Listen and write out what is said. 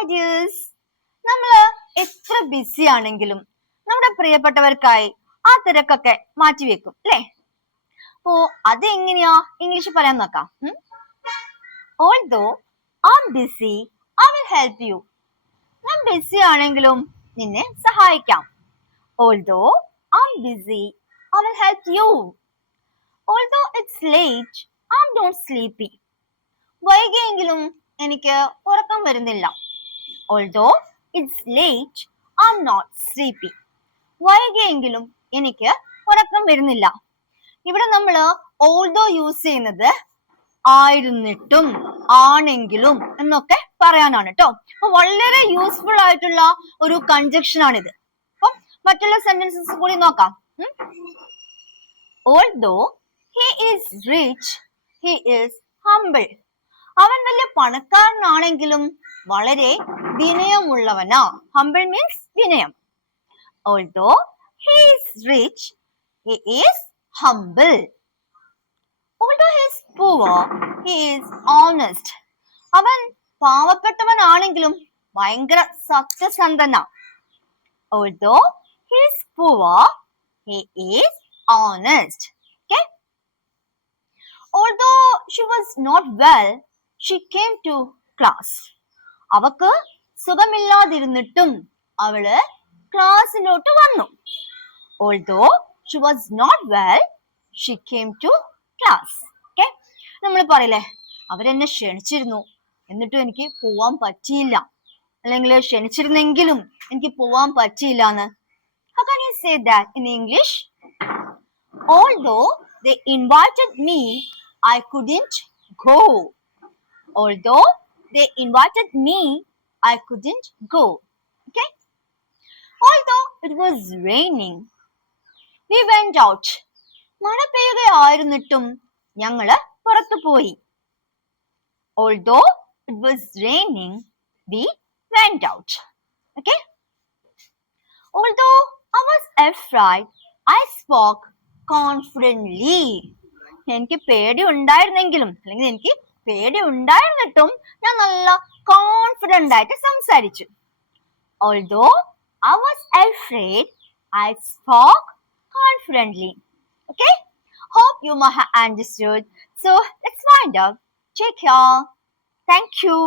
Hi dears. നമ്മൾ എത്ര BC ആണെങ്കിലും നമ്മുടെ പ്രിയപ്പെട്ടവർക്കായി ആ തിരക്കൊക്കെ മാറ്റിവെക്കും അല്ലേ? അപ്പോ അതെങ്ങനെയാ ഇംഗ്ലീഷ് പറയാൻ നോക്കാം. Although I'm busy, I will help you. ഞാൻ ബിസി ആണെങ്കിലും നിന്നെ സഹായിക്കാം. Although I'm busy, I will help you. Although it's late, I'm not sleepy. വൈകിയെങ്കിലും എനിക്ക് ഉറക്കം വരുന്നില്ല. Although it's late, I'm not sleepy. വൈകിയെങ്കിലും എനിക്ക് ഉറക്കം വരുന്നില്ല. ഇവിടെ നമ്മൾ although യൂസ് ചെയ്യുന്നത് ആയിരുന്നിട്ടും ആണെങ്കിലും എന്നൊക്കെ പറയാനാണ് കേട്ടോ. അപ്പൊ വളരെ യൂസ്ഫുൾ ആയിട്ടുള്ള ഒരു കൺജക്ഷൻ ആണിത്. അപ്പം മറ്റുള്ള സെന്റൻസസ് കൂടി നോക്കാം. Although he is rich, he is humble. അവൻ വലിയ പണക്കാരനാണെങ്കിലും വളരെ വിനയമുള്ളവനാ. ഹംബിൾ മീൻസ് വിനയം. Although he is rich, he is humble. Although he is poor, he is honest. അവൻ പാവപ്പെട്ടവനാണെങ്കിലും ഭയങ്കര സത്യസന്ധനാ. Although he is poor, he is honest. Okay? Although she was not well, she came to class. അവക്ക് സുഖമില്ലാതിരുന്നിട്ടും അവള് ക്ലാസ്സിലോട്ട് വന്നു. Although she was not well, she came to class. Okay? നമ്മൾ പറയില്ലേ, അവരെന്നെ ക്ഷണിച്ചിരുന്നു എന്നിട്ടും എനിക്ക് പോവാൻ പറ്റിയില്ല, അല്ലെങ്കിൽ ക്ഷണിച്ചിരുന്നെങ്കിലും എനിക്ക് പോവാൻ പറ്റിയില്ല എന്ന്. How can you say that in English? Although they invited me, I couldn't go. Although they invited me, I couldn't go. Okay? Although it was raining, we went out. മഴ പെയ്യുകയായിരുന്നിട്ടും ഞങ്ങള് പുറത്തു പോയി. Although it was raining, we went out. Okay? Although I was afraid, I spoke confidently. എനിക്ക് പേടി ഉണ്ടായിരുന്നെങ്കിലും, അല്ലെങ്കിൽ എനിക്ക് പേടി ഉണ്ടായിരുന്നിട്ടും ഞാൻ നല്ല കോൺഫിഡന്റ് ആയിട്ട് സംസാരിച്ചു. Although I was afraid, I spoke confidently. Okay? Hope you might have understood. So let's find out. Take care. Thank you.